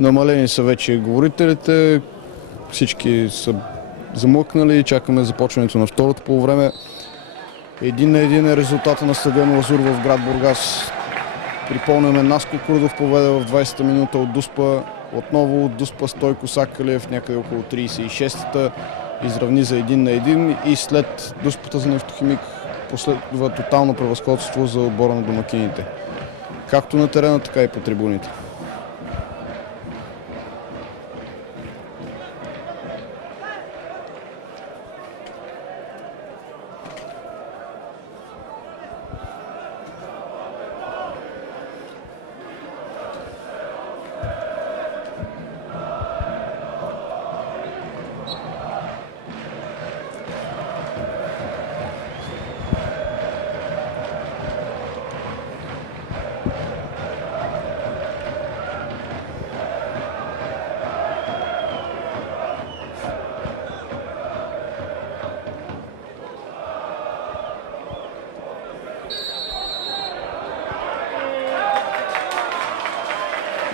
Намалени са вече говорителите, всички са замлъкнали, чакаме започването на второто полувреме. 1-1 е резултата на стадион Лазур в град Бургас. Припомняме, Наско Курдов поведе в 20-та минута от Дуспа. Отново от Дуспа Стойко Сакалиев някъде около 36-та изравни за 1-1 и след Дуспата за Нефтохимик последва тотално превъзходство за отбора на домакините. Както на терена, така и по трибуните.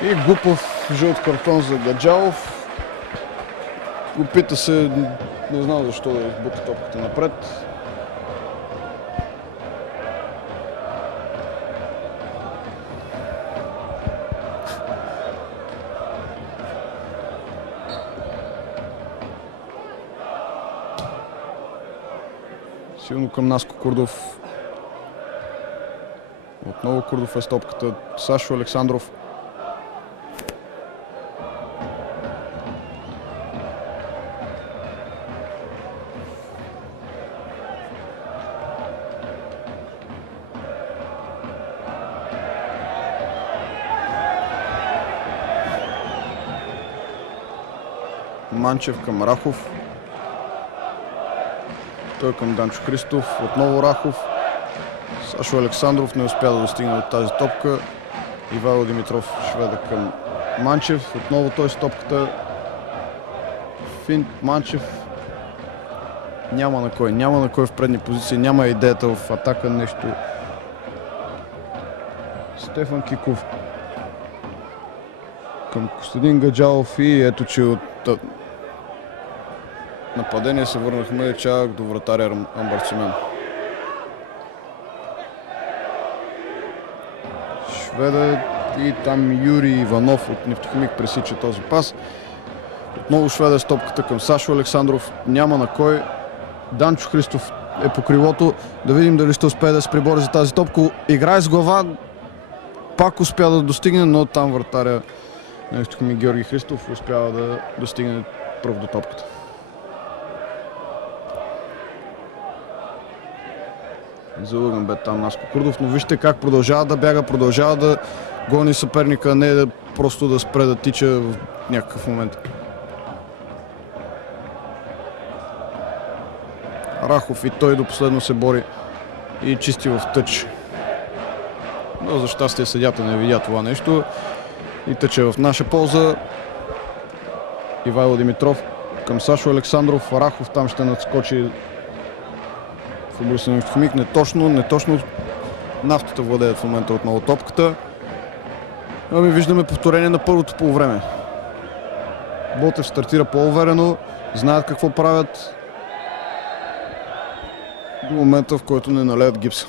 И глупав жълт картон за Гаджалов. Опита се, не знам защо, да избута топката напред. Силно към Наско Курдов. Отново Курдов е с топката. Сашо Александров. Манчев към Рахов. Той към Данчо Христов. Отново Рахов. Сашо Александров не успя да достигне от тази топка. Ивайло Димитров шведа към Манчев. Отново той с топката. Финт Манчев. Няма на кой в предни позиции. Няма идеята в атака нещо. Стефан Киков към Костадин Гаджалов и ето, че от нападение се върнахме чак до вратаря Амбарцемен. Шведа и там Юрий Иванов от Нефтохимик пресича този пас. Отново Шведа с топката към Сашо Александров. Няма на кой. Данчо Христов е по крилото. Да видим дали ще успее да се прибори за тази топка. Играе с глава. Пак успя да достигне, но там вратаря на Нефтохимик Георги Христов успява да достигне пръв до топката. Залъган бе там Наско Курдов, но вижте как продължава да бяга, продължава да гони съперника, а не да просто да спре да тича в някакъв момент. Рахов и той до последно се бори и чисти в тъч. Но за щастие съдията не видя това нещо и тъче в наша полза. Ивайло Димитров към Сашо Александров. Рахов там ще надскочи футболиста на Нефтохимик. Неточно. Нафтата владеят в момента отново топката. Ами виждаме повторение на първото полувреме. Ботев стартира по-уверено. Знаят какво правят. До момента, в който не налеят гипса.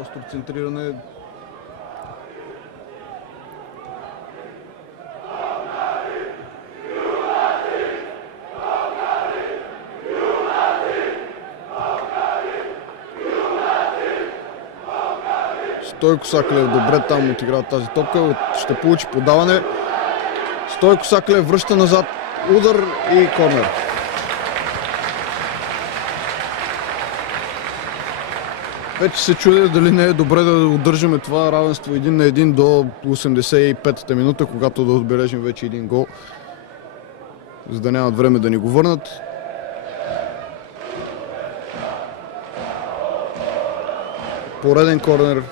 Остро центриране. Стойко Сакалев добре там отигра тази топка. Ще получи подаване. Стойко Сакалев връща назад. Удар и корнер. Вече се чудя дали не е добре да удържаме това равенство 1-1 до 85-та минута, когато да отбележим вече един гол, за да нямат време да ни го върнат. Пореден корнер.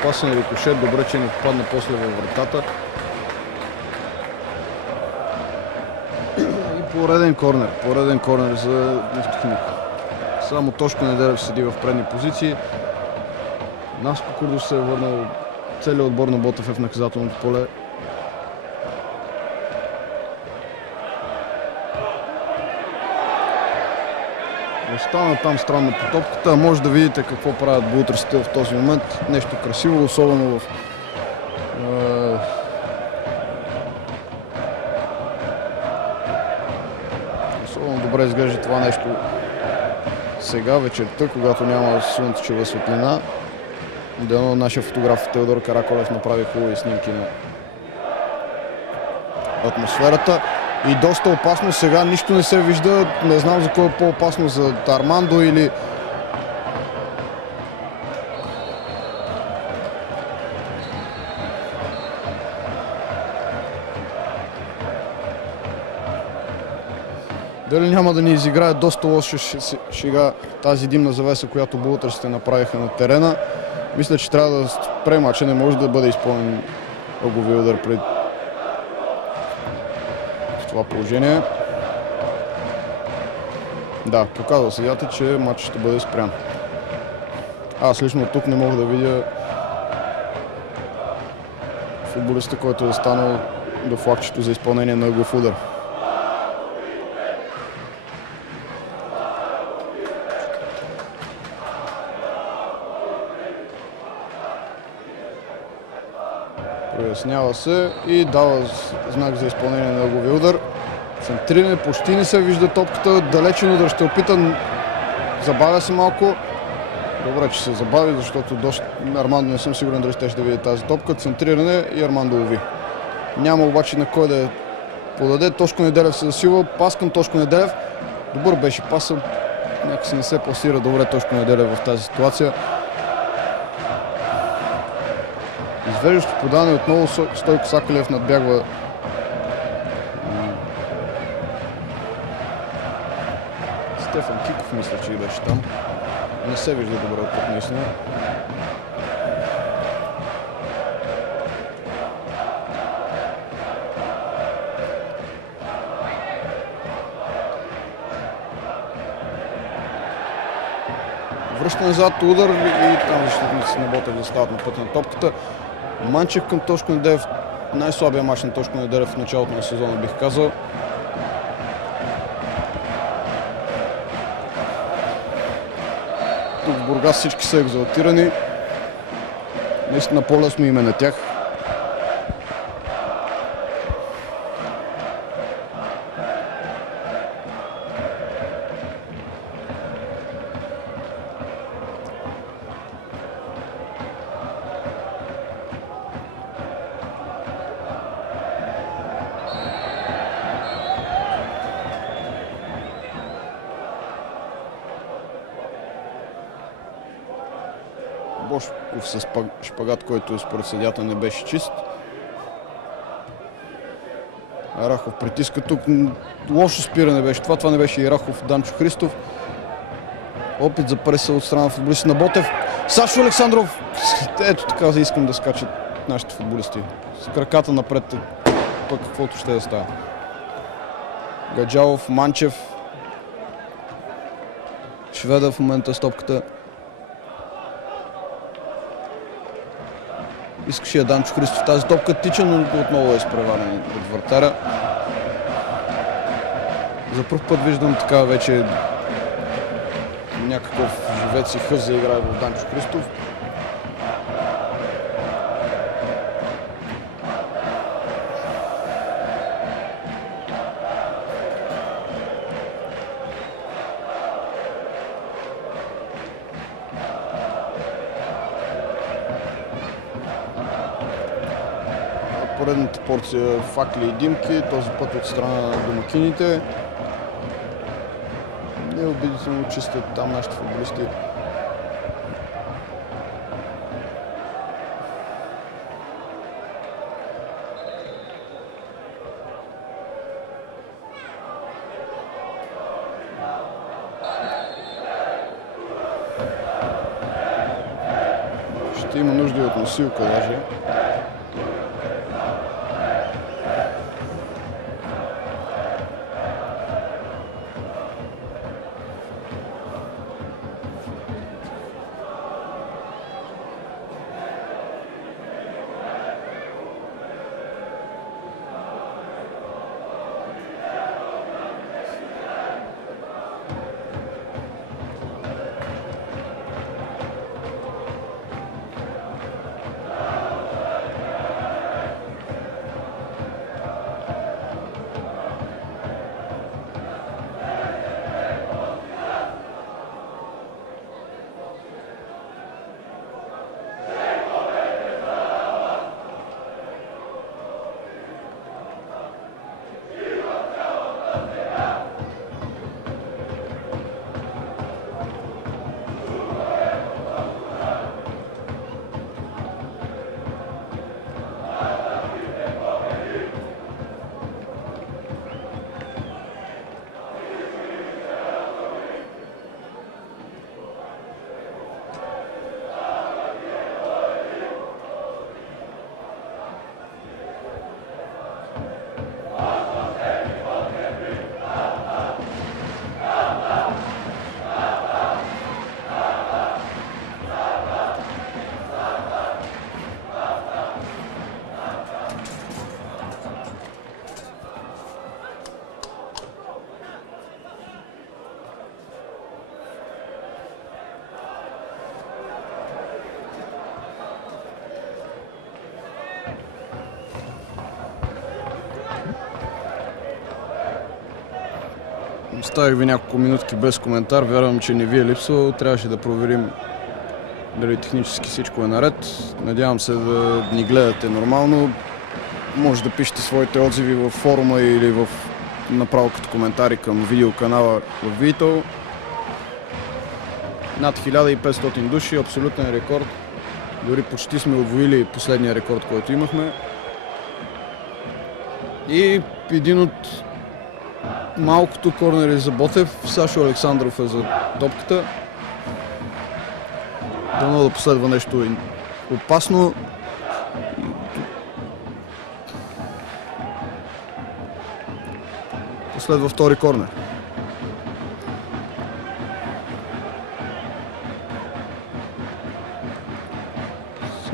Опасен рикошет, добре, че не попадна после във вратата. И пореден корнер за Нефтохимик. Само Тошко Неделев седи в предни позиции. Наско Курдов се е върнал, целият отбор на Ботев е в наказателното поле. Остана там странно по топката. Може да видите какво правят бултърсите в този момент. Нещо красиво, особено в особено добре изглежда това нещо сега, вечерта, когато няма слънчева светлина. Дано нашия фотограф Теодор Караколев направи хубави снимки на атмосферата. И доста опасно сега, нищо не се вижда. Не знам за кой е по-опасно, за Армандо или... Дали няма да ни изиграе доста лоша шега тази димна завеса, която бултърсите направиха на терена. Мисля, че трябва да спре мача, не може да бъде изпълнен ъглови удар пред това положение. Да, показва съдията, че матчът ще бъде спрян. Аз лично тук не мога да видя футболиста, който е станал до флагчето за изпълнение на ъглов удар. Прояснява се и дава знак за изпълнение на ъглови удар. Центриране, почти не се вижда топката, далечен удар ще опита, забавя се малко. Добре, че се забави, защото Армандо не съм сигурен дали ще види тази топка. Центриране и Армандо лови. Няма обаче на кой да я подаде. Тошко Неделев се засилва, пас към Тошко Неделев. Добър беше паса, някакси не се пласира добре Тошко Неделев в тази ситуация. Извеждащо подане отново Стойко Сакалев надбягва Стефан Киков, мисля, че и беше там. Не се вижда добре от тук, наистина. Връща назад удар и там защитниците на Ботев застават на пътя на топката. Манчев към Тошко Неделев. Най-слабия мач на Тошко Неделев в началото на сезона, бих казал. Тук в Бургас всички са екзалтирани. Наистина по-лесно име на тях. Бошков с шпагат, който според съдията не беше чист. Рахов притиска тук. Лошо спиране беше това. Това не беше и Рахов, Данчо Христов. Опит за преса от страна на футболисти на Ботев. Сашо Александров. Ето така искам да скачат нашите футболисти. С краката напред, пък каквото ще да става. Гаджалов, Манчев. Шведа в момента с топката. Искаше я Данчо Христов. Тази топка тича, но отново е изпреварен от вратаря. За пръв път виждам така вече някакъв живец и хъс за играе в Данчо Христов. Поредната порция факли и димки, този път от страна на домакините. Не е убедително чистят там нашите футболисти. Ще има нужда и от носилка даже. Оставих ви няколко минутки без коментар. Вярвам, че не ви е липсвал. Трябваше да проверим дали технически всичко е наред. Надявам се да ни гледате нормално. Може да пишете своите отзиви във форума или направо като коментари към видеоканала в Видео. Над 1500 души, абсолютен рекорд. Дори почти сме удвоили последния рекорд, който имахме. И един от малкото корнери за Ботев. Сашо Александров е за топката. Дано да последва нещо опасно. Последва втори корнер.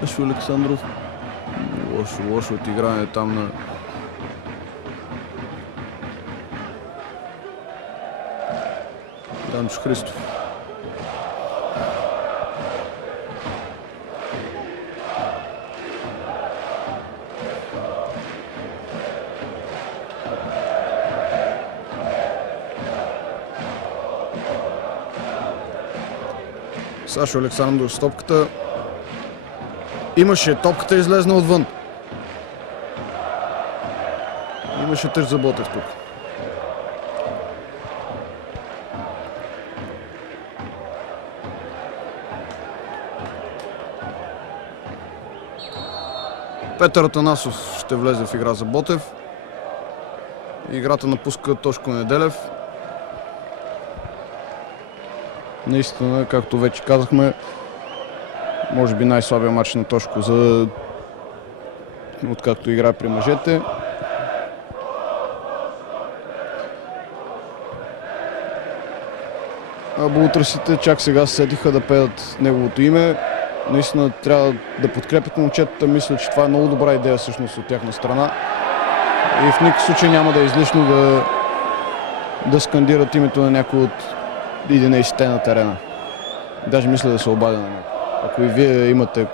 Сашо Александров. Лошо отигране там на Данчо Христов. Сашо Александров с топката. Имаше топката излезна отвън. Имаше тъж за Ботев тук. Петър Атанасов ще влезе в игра за Ботев. Играта напуска Тошко Неделев. Наистина, както вече казахме, може би най-слабия матч на Тошко откакто играе при мъжете. А бултрасите чак сега се сетиха да пеят неговото име. Наистина трябва да подкрепят момчетата. Мисля, че това е много добра идея всъщност от тяхна страна. И в никакъв случай няма да е излишно да скандират името на някой от 11-те на терена. Даже мисля да се обадя на него. Ако и вие имате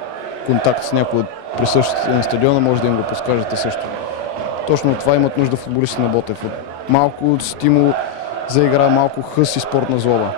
контакт с някой от присъщите на стадиона, може да им го подскажете също. Точно от това имат нужда футболисти на Ботев. От малко стимул за игра, малко хъс и спортна злоба.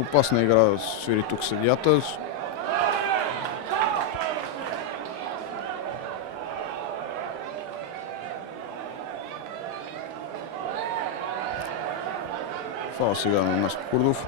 Опасна игра свири тук съдията. Фаул сега на Наско Курдов.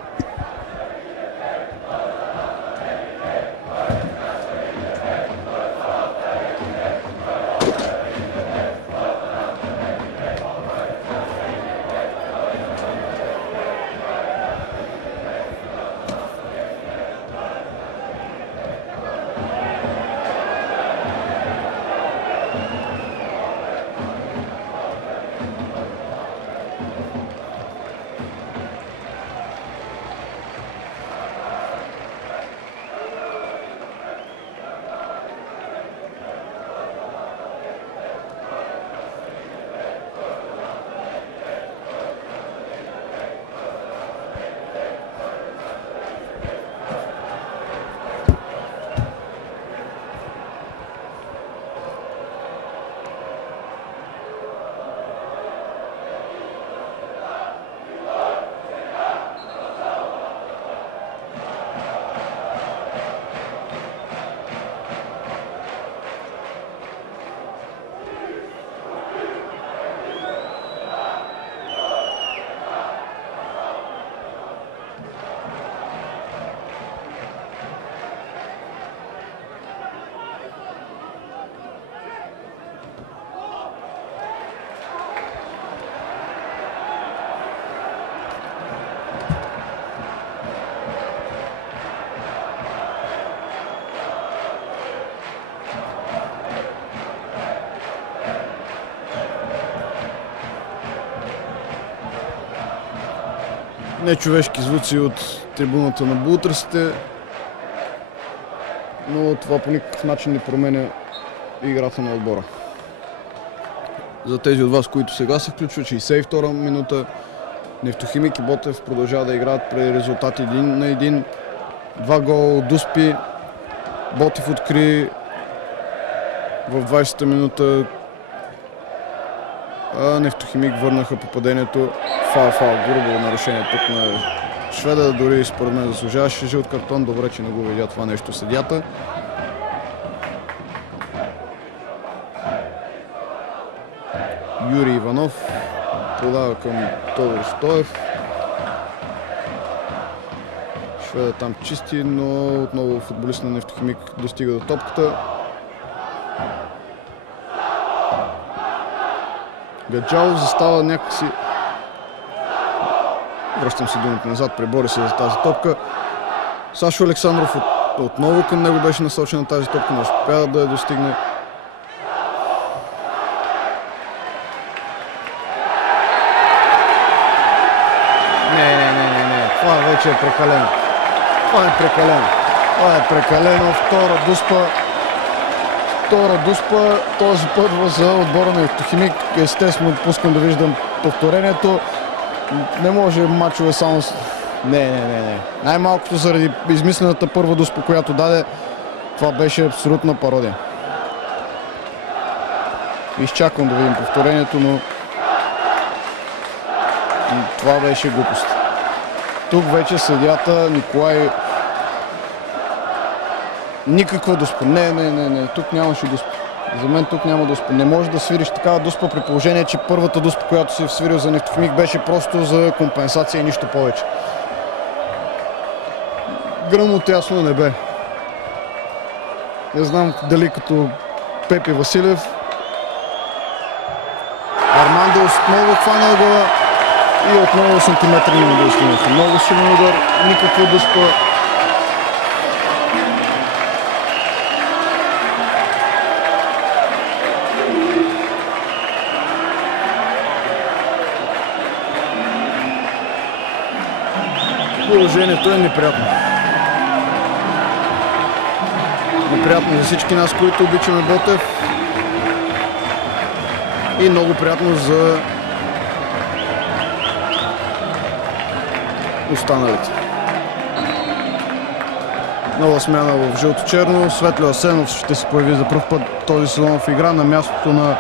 Нечовешки звуци от трибуната на бултърсите, но това по никакъв начин не променя играта на отбора. За тези от вас, които сега се включват, 62-а минута, Нефтохимик и Ботев продължават да играят при резултати 1-1. 2 гола от Дуспи. Ботев откри в 20-та минута. Нефтохимик върнаха попадението. Фаул, грубо нарушение тук на шведа. Дори според мен заслужаваше жълт картон. Добре, че не го видя това нещо съдията. Юрий Иванов подава към Тодор Стоев. Шведа там чисти, но отново футболист на Нефтохимик достига до топката. Гаджалов застава някакси. Връщам се думата назад, пребори се за тази топка. Сашо Александров отново към него беше насочена тази топка, не успя да я достигне. Не. Това вече е прекалено. Това е прекалено. Втора дуспа. Този път за отбора на Нефтохимик. Естествено, пускам да виждам повторението. Не може мачове само с... Не. Най-малкото заради измислената първа дуспа, която даде, това беше абсолютна пародия. Изчаквам да видим повторението, но това беше глупост. Тук вече съдията Николай... Никаква дуспа. Не. Тук нямаше дуспа. За мен тук няма дуспа. Не може да свириш такава дуспа при положение, че първата дуспа, която си свирил за Нефтохимик, беше просто за компенсация и нищо повече. Гръм от ясно небе. Не знам дали като Пепи Василев. Армандо отново хвана ъгъла и отново сантиметри има да изтигнаха. Много силен удар, никаква дуспа. Положението е неприятно. Неприятно за всички нас, които обичаме Ботев. И много приятно за останалите. Нова смяна в жълто-черно. Светло Асенов ще се появи за пръв път този сезон в игра на мястото на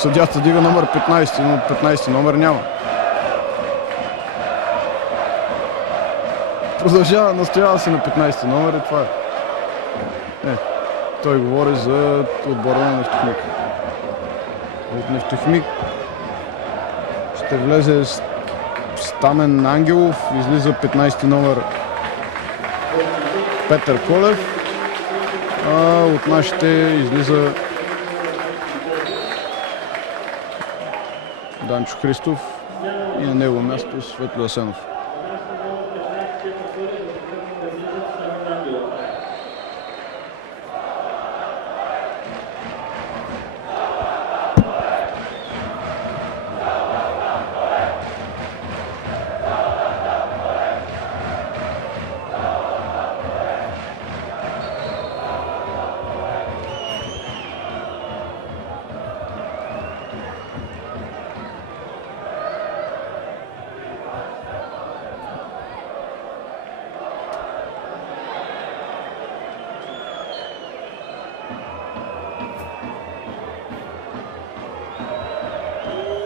съдията дига номер 15, но 15 номер няма. Продължава, настоява се на 15 номер и това е. Той говори за отбора на Нефтохимик. От Нефтохимик ще влезе Стамен Ангелов, излиза 15 номер Петър Колев, а от нашите излиза Данчо Христов и на негово място Светло Асенов.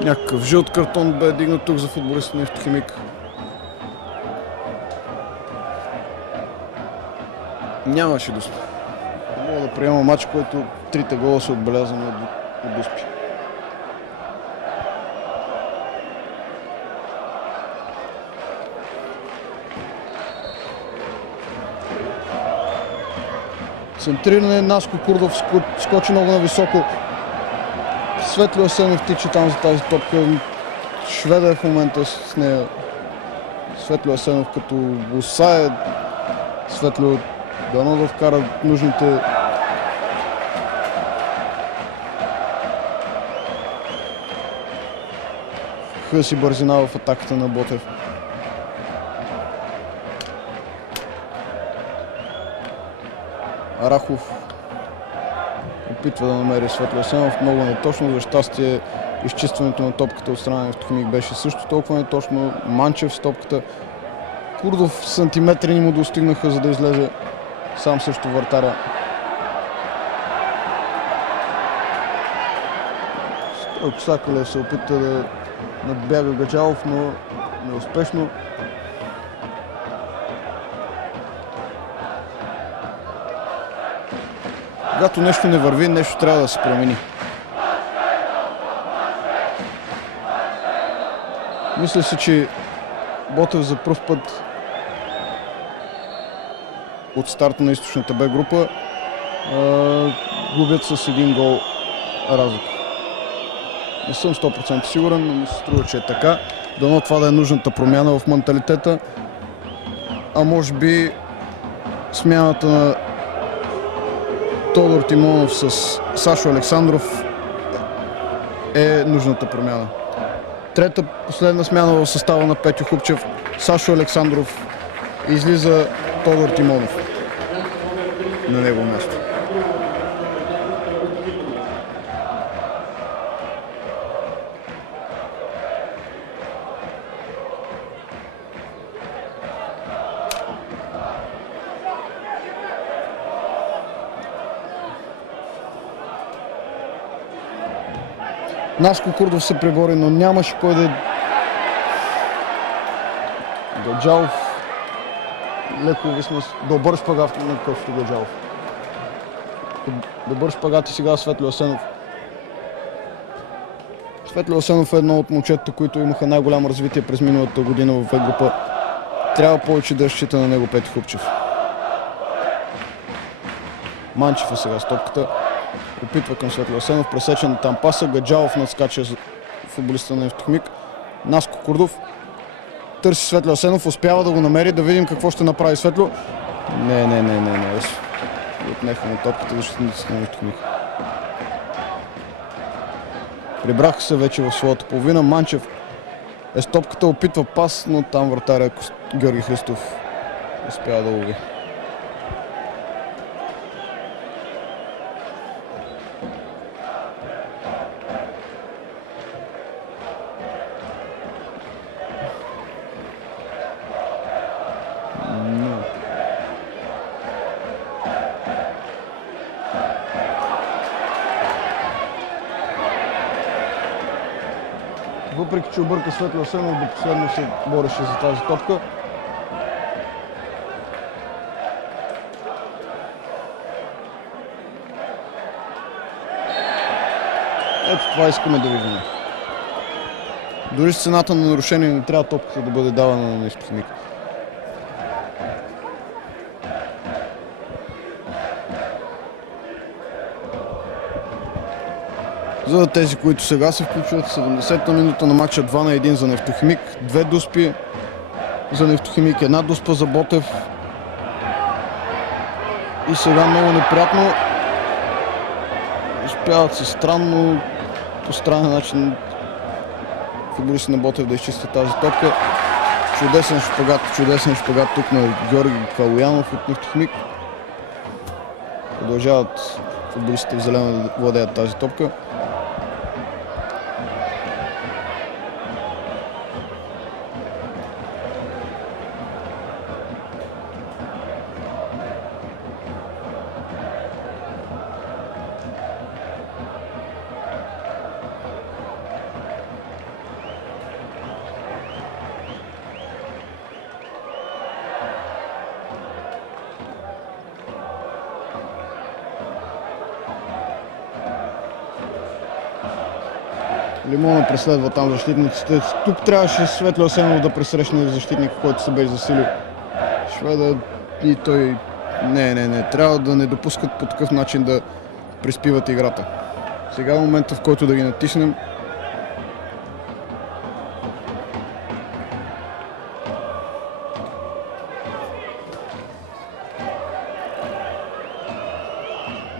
Някакъв жълт картон бе дигнат тук за футболиста на Нефтохимик. Нямаше Дуспи. Мога да приема матч, който трите гола са отбелязани от Дуспи. Центриране, Наско Курдов скочи много нависоко. Светло Асенов тича там за тази топка. Шведа е в момента с нея. Светло Асенов като осае. Светло дано да вкара нужните хъс и бързина в атаката на Ботев. Рахов опитва да намери Светло Асенов, много неточно, за щастие изчистването на топката от страна на Нефтохимик беше също толкова неточно. Манчев с топката. Курдов сантиметри не му достигнаха, за да излезе сам също вратаря. Сакалев се опита да надбяга Гаджалов, но неуспешно. Когато нещо не върви, нещо трябва да се промени. Мисля си, че Ботев за пръв път от старта на източната Б група губят с един гол разлика. Не съм 100% сигурен, но ми се струва, че е така. Дано това да е нужната промяна в менталитета. А може би смяната на Тодор Тимонов с Сашо Александров е нужната промяна. Трета последна смяна в състава на Петю Хупчев. Сашо Александров, излиза Тодор Тимонов на негово място. Наско Курдов се пребори, но нямаше кой да... Гаджалов леко висна, добър шпагат на Косто Гаджалов. Добър шпагат и сега Светло Асенов. Светло Асенов е едно от момчетата, които имаха най-голямо развитие през миналата година в В група. Трябва повече да счита на него Петю Хупчев. Манчев е сега с топката. Опитва към Светло Асенов, пресечен там паса, Гаджалов надскача футболиста на Нефтохимик. Наско Курдов търси Светло Асенов, успява да го намери, да видим какво ще направи Светло. Не. Отнеха му топката защитниците на Нефтохимик. Прибраха се вече в своята половина. Манчев е с топката, опитва пас, но там вратаря Георги Христов успява да лови. Въпреки че обърка Светло Асенов, до последно се бореше за тази топка. Ето това искаме да видим. Дори с цената на нарушение не трябва топката да бъде давана на изпитник. За тези, които сега се включват, 70-та минута на матча, 2-1 за Нефтохимик, 2 дуспи за Нефтохимик, 1 дуспа за Ботев. И сега много неприятно успяват се странно, по странен начин футболисти на Ботев да изчистят тази топка. Чудесен шпагат тук на Георги Калоянов от Нефтохимик. Продължават футболистите в зелено да владеят тази топка. Лимона преследва там защитниците. Тук трябваше Светлио Асенов да пресрещне защитника, който се беше засилил. Шведа и той... Не. Трябва да не допускат по такъв начин да приспиват играта. Сега е момента, в който да ги натиснем.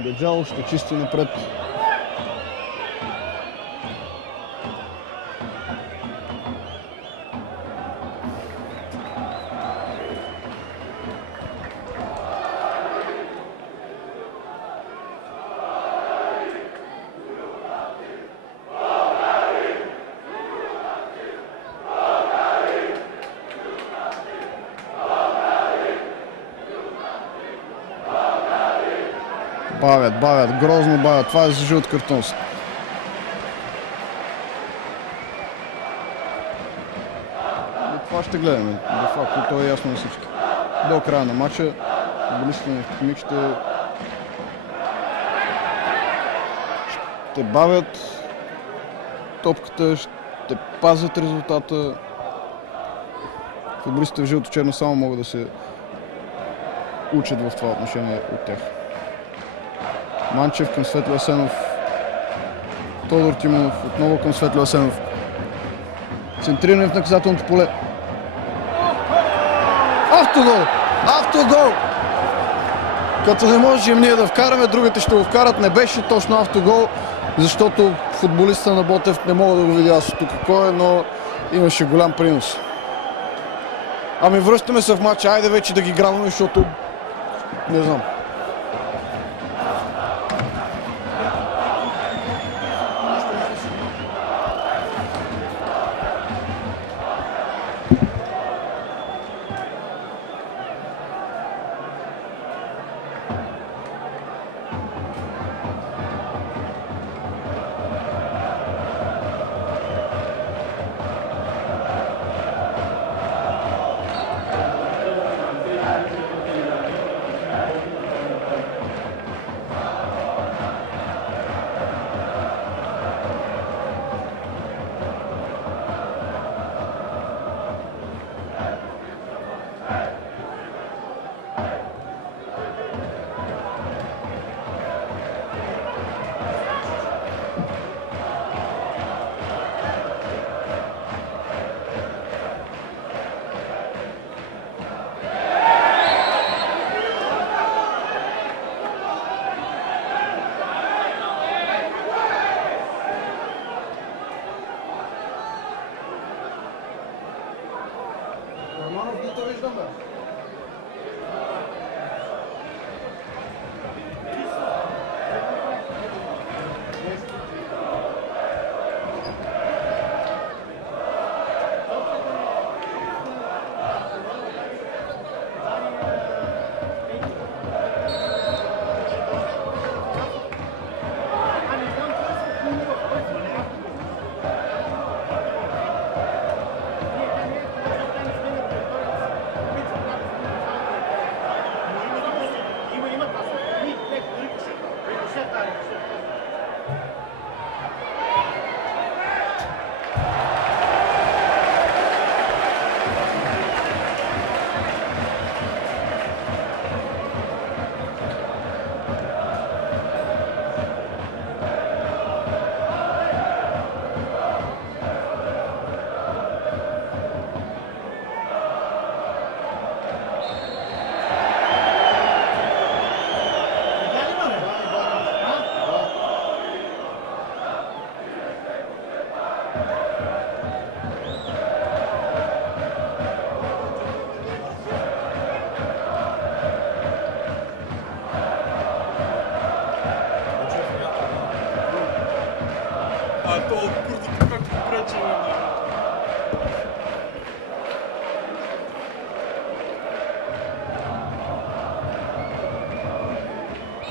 Деджал ще чисти напред. Бавят, грозно бавят. Това е за жълт картон. Това ще гледаме. Де факто то е ясно на всички. До края на матча футболистите на Нефтохимик ще бавят топката, ще пазят резултата. Футболистите в жълто-черно само могат да се учат в това отношение от тях. Манчев към Светлио Асенов. Тодор Тимонов отново към Светлио Асенов. Центриране в наказателното поле. Автогол! Като не можем ние да вкараме, другите ще го вкарат. Не беше точно автогол, защото футболиста на Ботев не мога да го видя аз тук кой е, но имаше голям принос. Ами връщаме се в матча. Айде вече да ги грабваме, защото не знам.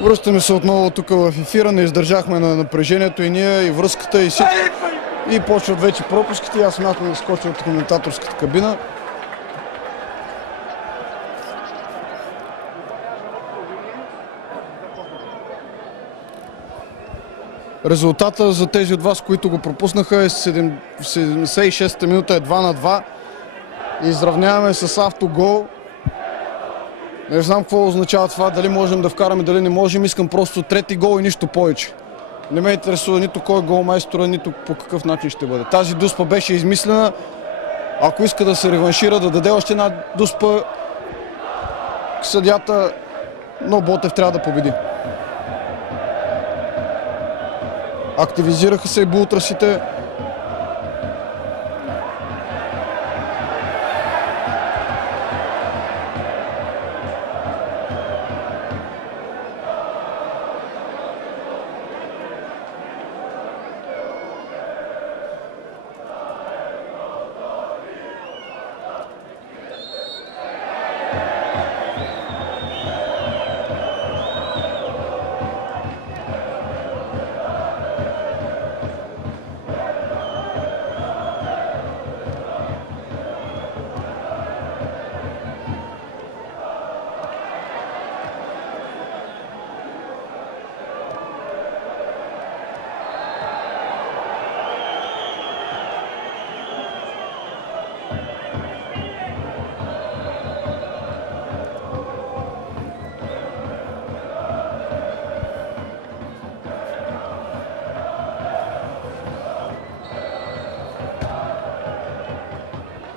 Връщаме се отново тук в ефира, не издържахме на напрежението и ние, и връзката, и всичко. И почват вече пропуските, аз смятам да скоча от коментаторската кабина. Резултата за тези от вас, които го пропуснаха, е 76-та минута, е 2-2. Изравняваме с автогол. Не знам какво означава това, дали можем да вкараме, дали не можем. Искам просто трети гол и нищо повече. Не ме интересува нито кой е голмайстора, нито по какъв начин ще бъде. Тази дуспа беше измислена. Ако иска да се реваншира, да даде още една дуспа съдията, но Ботев трябва да победи. Активизираха се и бултрасите.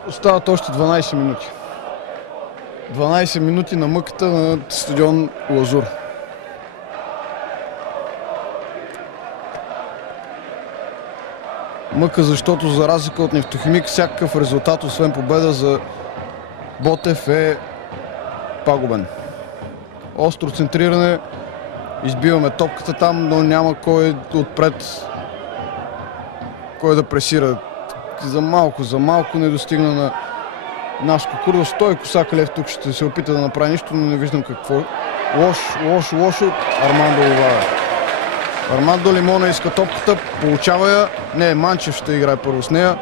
Остават още 12 минути. 12 минути на мъката на стадион Лазур. Мъка, защото за разлика от Нефтохимик, всякакъв резултат, освен победа за Ботев, е пагубен. Остро центриране, избиваме топката там, но няма кой отпред, кой да пресира. За малко не достигна на Наско Курдов. Стойко Сакалев тук ще се опита да направи нищо, но не виждам какво. Лошо. Армандо Ливара. Армандо Лимона иска топката, получава я. Не, Манчев ще играе първо с нея.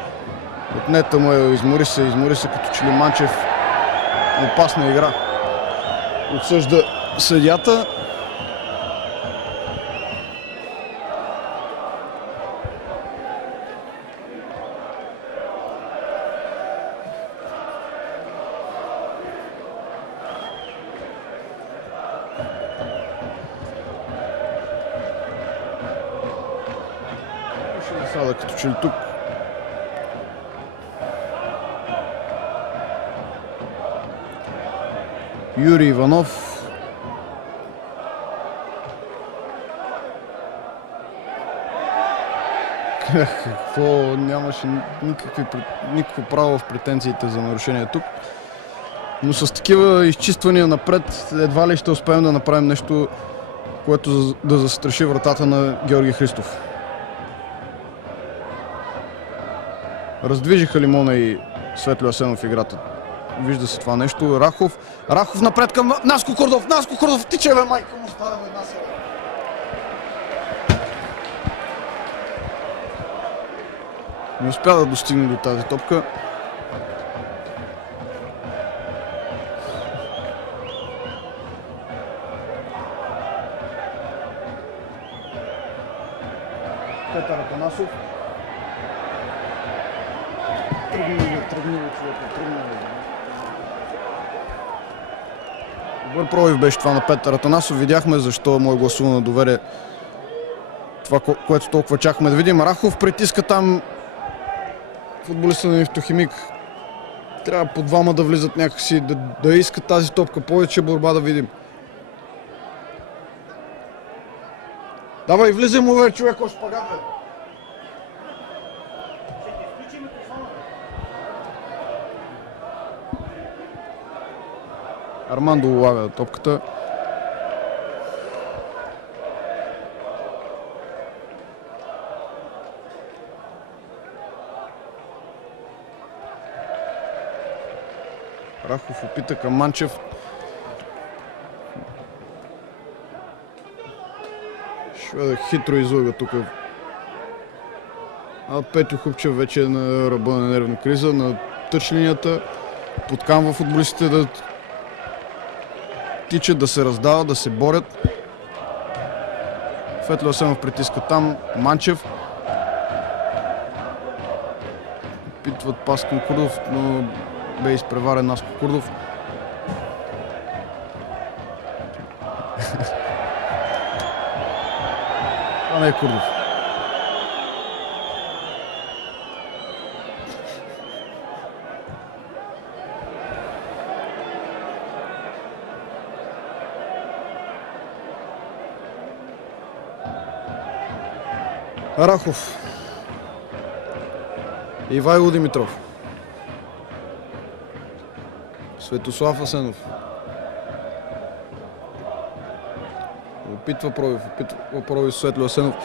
Отнета му измори се като че ли Манчев. Опасна игра. Отсъжда съдията. Като че ли тук Юрий Иванов. Какво, нямаше никакво право в претенциите за нарушение тук. Но с такива изчиствания напред едва ли ще успеем да направим нещо, което да застраши вратата на Георги Христов. Раздвижиха Лимона и Светло Асенов играта. Вижда се това нещо. Рахов напред към Наско Курдов. Наско Курдов тича, бе, майка му, стара една сега. Не успя да достигне до тази топка. Петър Атанасов. Тръгнали човека. Добър пробив беше това на Петър Атанасов. Видяхме защо му е гласувано доверие. Това, което толкова чакаме да видим. Рахов притиска там футболиста на Нефтохимик. Трябва по двама да влизат някакси, да искат тази топка. Повече борба да видим. Давай, влизай му, бе, човек, още шпагат, бе. Армандо улага топката. Рахов опита към Манчев. Шведа хитро излага тук. А Петю Хубчев вече е на ръба на нервна криза, на тъч линията. Подкамва футболистите да тичат, да се раздават, да се борят. Светло Асенов притиска там. Манчев. Опитват пас към Курдов, но бе изпреварен Наско Курдов. Това не е Курдов. Рахов. Ивайло Димитров. Светослав Асенов. Опитва Пробив Светло Асенов.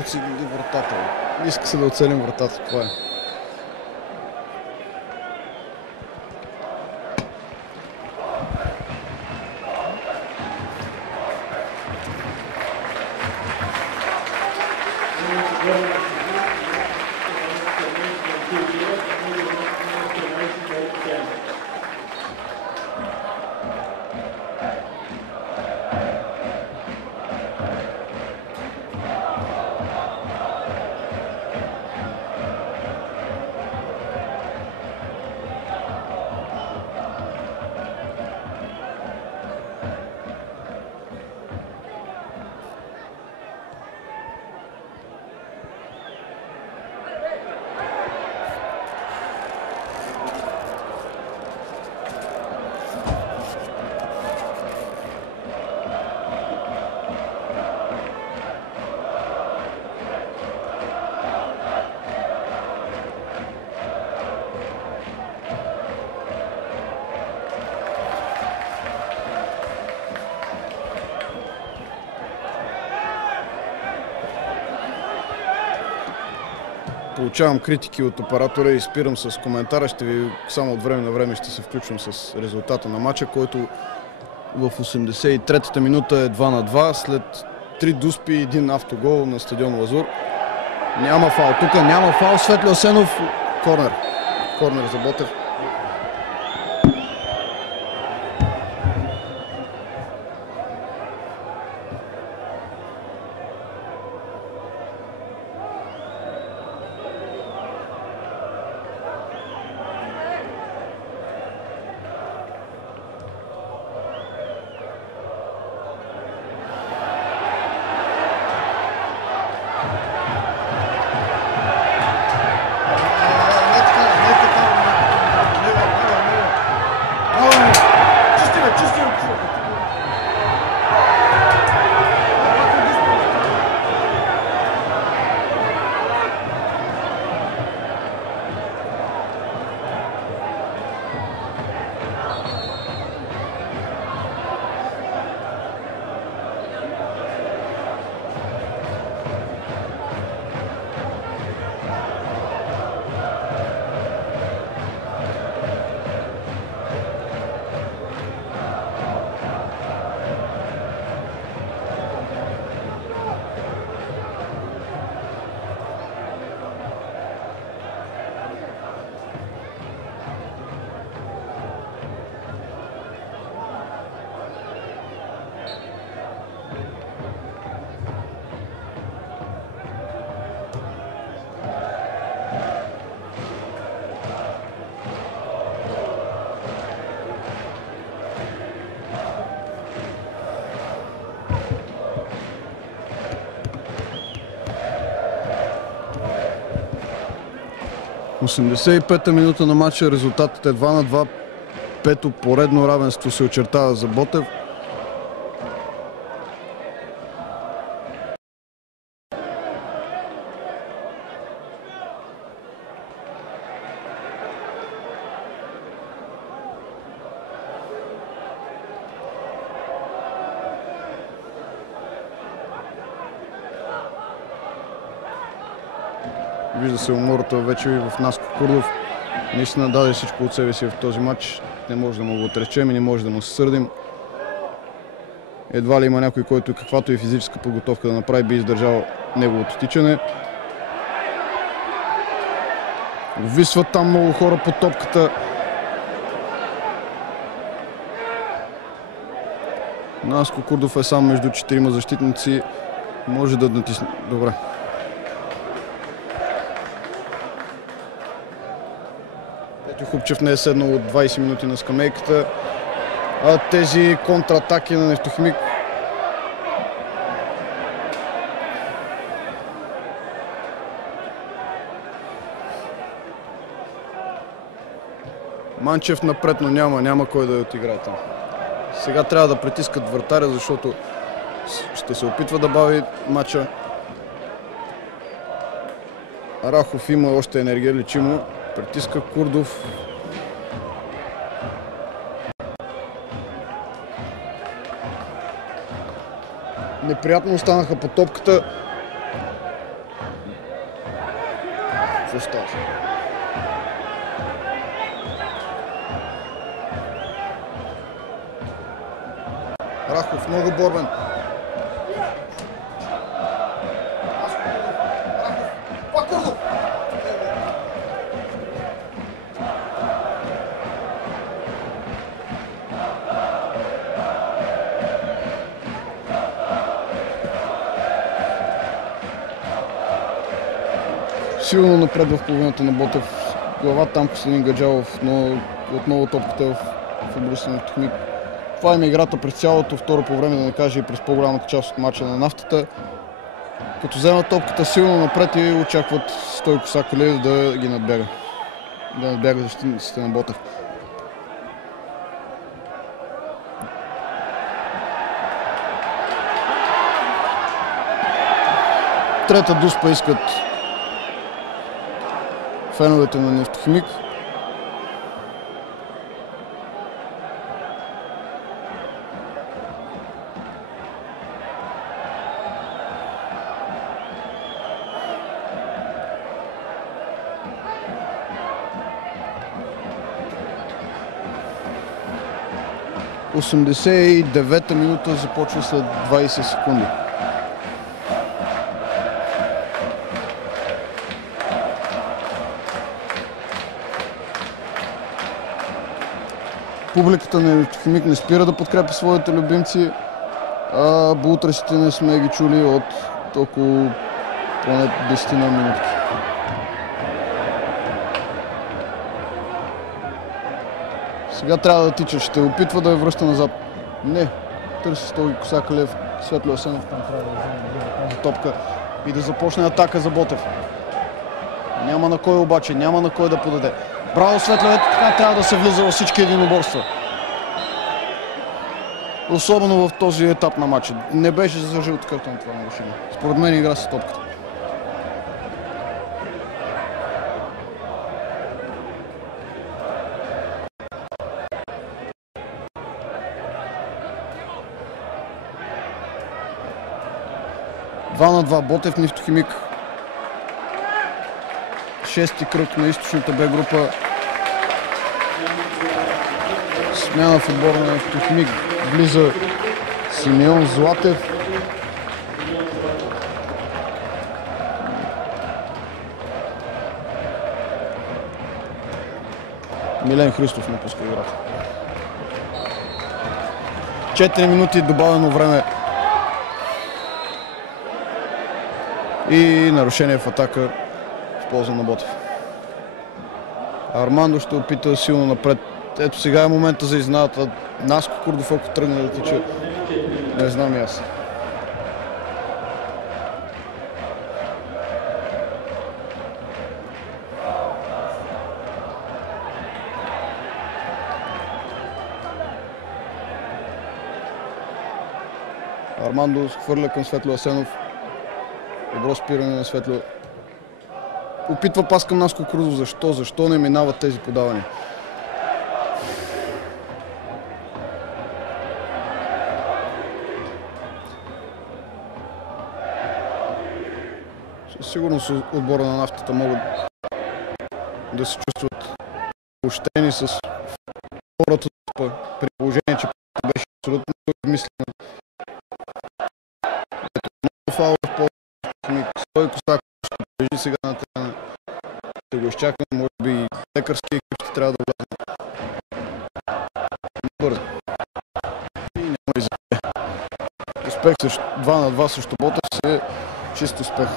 Оцели вратата. Иска се да оцелим вратата. Това е. Получавам критики от оператора и спирам с коментара. Само от време на време ще се включвам с резултата на матча, който в 83-та минута е 2-2 след 3 дуспи и 1 автогол на стадион Лазур. Няма фал. Тук няма фал. Светло Асенов. Корнер. Корнер за Ботев. В 85-та минута на матча резултатът е 2-2. Пето поредно равенство се очертава за Ботев. Вижда се умората вече и в Наско Курдов. Наистина даде всичко от себе си в този матч. Не може да му го отречем и не може да му се сърдим. Едва ли има някой, който каквато и физическа подготовка да направи, би издържал неговото тичане. Висват там много хора по топката. Наско Курдов е сам между 4 защитници. Може да натисне. Добре. Петю Хубчев не е седнал от 20 минути на скамейката. А тези контратаки на Нефтохимик Манчев напред, но няма кой да я отиграе там. Сега трябва да притискат вратаря, защото ще се опитва да бави матча. Рахов има още енергия, лечимо. Притиска Курдов. Неприятно останаха по топката. Какво става? Рахов много борбен. Силно напред в половината на Ботев. Глава там Костадин Гаджалов, но отново топката в футболиста на Нефтохимик. Това им е играта през цялото второ по време, да не кажа и през по-голямата част от мача на Нафтата. Като вземат топката силно напред и очакват Стойко Сакалиев да ги надбяга. Да надбяга защитниците на Ботев. Трета дуспа искат феновете на Нефтохимик. В 89-та минута започва след 20 секунди. Публиката на Нефтохимик не спира да подкрепя своите любимци, а бултресите не сме ги чули от около поне 10 минути. Сега трябва да тича, ще опитва да я връща назад. Не, търси Стойко Сакалиев, Светло Асенов там трябва да вземе тази топка и да започне атака за Ботев. Няма на кой обаче, няма на кой да подаде. Браво, Светло, ето така трябва да се влиза във всички единоборства. Особено в този етап на матча. Не беше за жълт картон това нарушение. Според мен игра с топката. Два на два Ботев, Нефтохимик. Шести кръг на източната Б група. Смяна в отбора на Нефтохимик. Влиза Симеон Златев. Милен Христов напуска играта. 4 минути добавено време. И нарушение в атака в полза на Ботев. Армандо ще опита силно напред. Ето сега е момента за изненадата. Наско Курдов, ако тръгне да тича, не знам и аз. Армандо хвърля към Светло Асенов. Добро спиране на Светло. Опитва пас към Наско Курдов. Защо? Защо не минават тези подавания? Със сигурност отбора на Нафтата могат да се чувстват ощени с втората тупа, при положение, че беше абсолютно измислена. Ето много фаули в по-миг. Стойко Саков ще бежи сега на терена. Ще го изчакаме, може би и лекарски екип ще трябва да влезе. Бързо. И няма изяде. Успех 2 на 2 срещу Ботев е чист успех.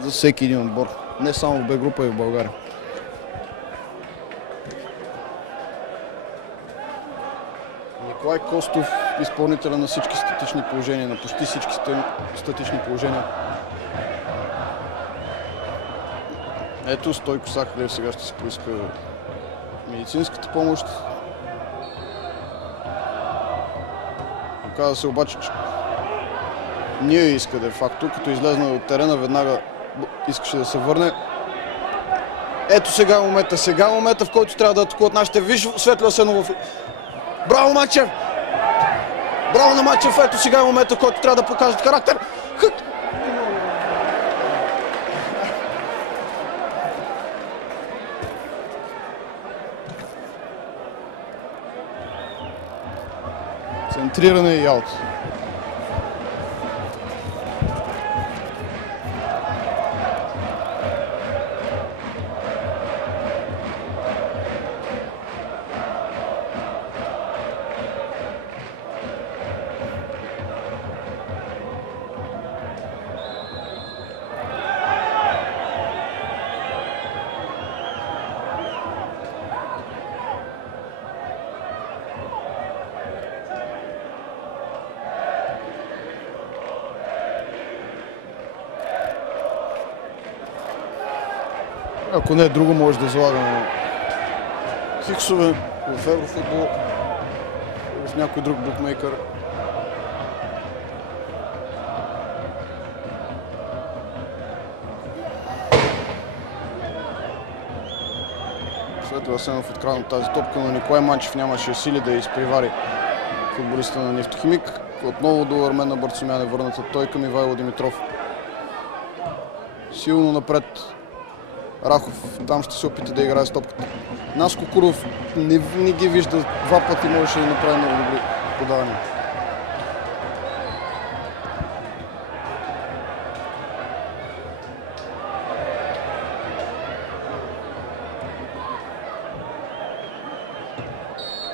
За всеки един отбор. Не само в Б група, и в България. Николай Костов, изпълнителя на всички статични положения, на почти всички статични положения. Ето Стойко Сахалиев сега ще си поиска медицинската помощ. Оказва се обаче, че ние иска де факто, като излезна от терена, веднага искаше да се върне. Ето сега е момента, в който трябва да атакуват нашите. Виж Светло Асенов. Браво, Мачев! Браво на Мачев! Ето сега е момента, в който трябва да покажат характер. Центриране и аут. Ако не е друго, може да залагаме хиксове в Еврофутбол, в някой друг букмейкър. Светло Асенов открадна тази топка, но Николай Манчев нямаше сили да изпревари футболиста на Нефтохимик. Отново до Армен Барцумян е върната той към Ивайло Димитров. Силно напред Рахов, там ще се опита да играе с топката. Наско Куров не ги вижда, 2 пъти можеше да направи много добри подавания.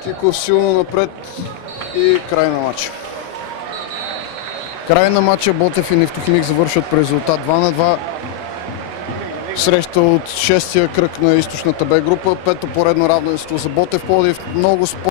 Киков силно напред и край на матча. Край на матча Ботев и Нефтохимик завършват по резултат 2 на 2. Среща от 6-тия кръг на източната Б група. Пето поредно равенство за Ботев Пловдив. Много спорно.